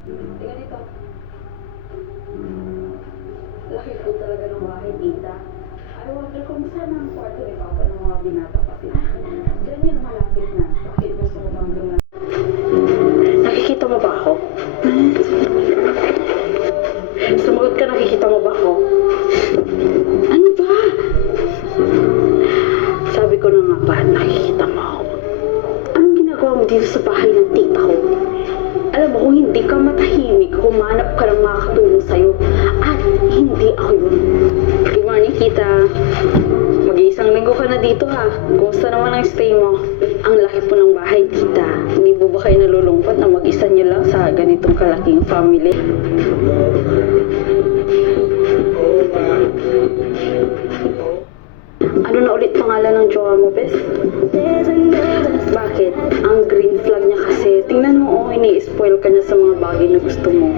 Tingnan dito. Laki po talaga ng bahay, tita. I wonder kung saan ang kwarto ni Papa ng mga binata pa sila. Diyan yun, malapit na. Bakit gusto mo bang doon? Nakikita mo ba ako? Sumagot ka, nakikita mo ba ako? Ano ba? Sabi ko na nga ba, nakikita mo ako. Anong ginagawa mo dito sa bahay ng tita ko? Alam mo, kung hindi ka matahimik, humanap ka ng makakatulong sa'yo. At hindi ako yun. Good morning, tita. Mag-iisang linggo ka na dito, ha? Kumusta naman ang stay mo? Ang laki po ng bahay, tita. Hindi po ba kayo nalulungkot na mag-isa nyo lang sa ganitong kalaking family? Ano na ulit pangalan ng jowa mo, bes? Bakit? Ang green flag niya kasi. Tingnan mo, ini-spoil ka niya sa mga bagay na gusto mo.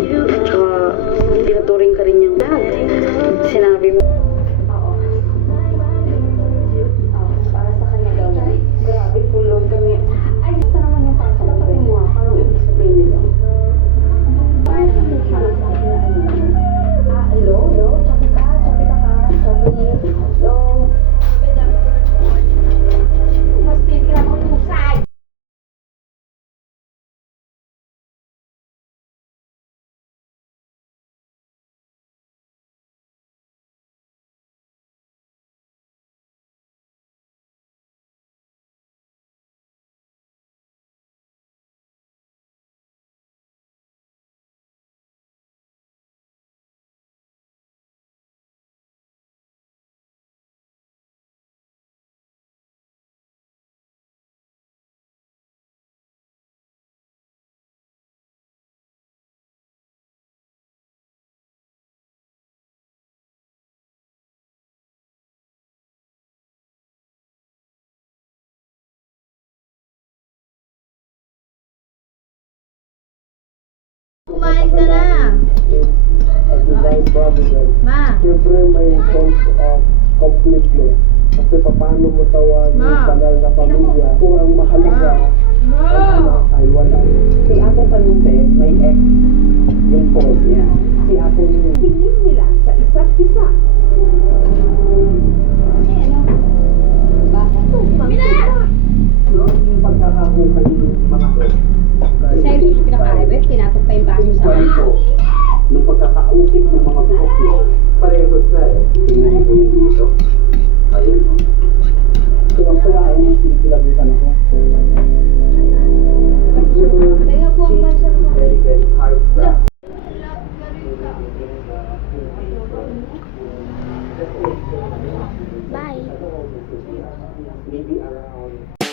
Tsaka, tinuturing ka rin niyang dad. Sinabi mo. Oo. Para sa kanya daw. Grabe, full load kami. Ay, basta naman yung pasa. Tapatin mo ako. Anong ibig sabihin nito? Hello? Hello? Chapi ka? Chapi ka ka? Chapi? Hello? Kumain ka na. Ma. Siyempre may cause of conflict. Kasi paano mo tawagin Ma. tagal na pamilya kung ang mahalaga ay wala. Si Apo Talupe may ex yung phone niya. Si Apo tingin nila sa isa't isa. No? Yung pagkakahukay ng mga ex. Sa'yo yung pinaka-ibe, tinatok pa yung baso sa Kwento, nung pagkakaukit ng mga buhok niya, pareho sa tingnan ko yung dito. Ayun. So, ang kailangan yung pinagitan ako. Kaya po ang bansa mo. Very, very hard craft. Bye. Maybe around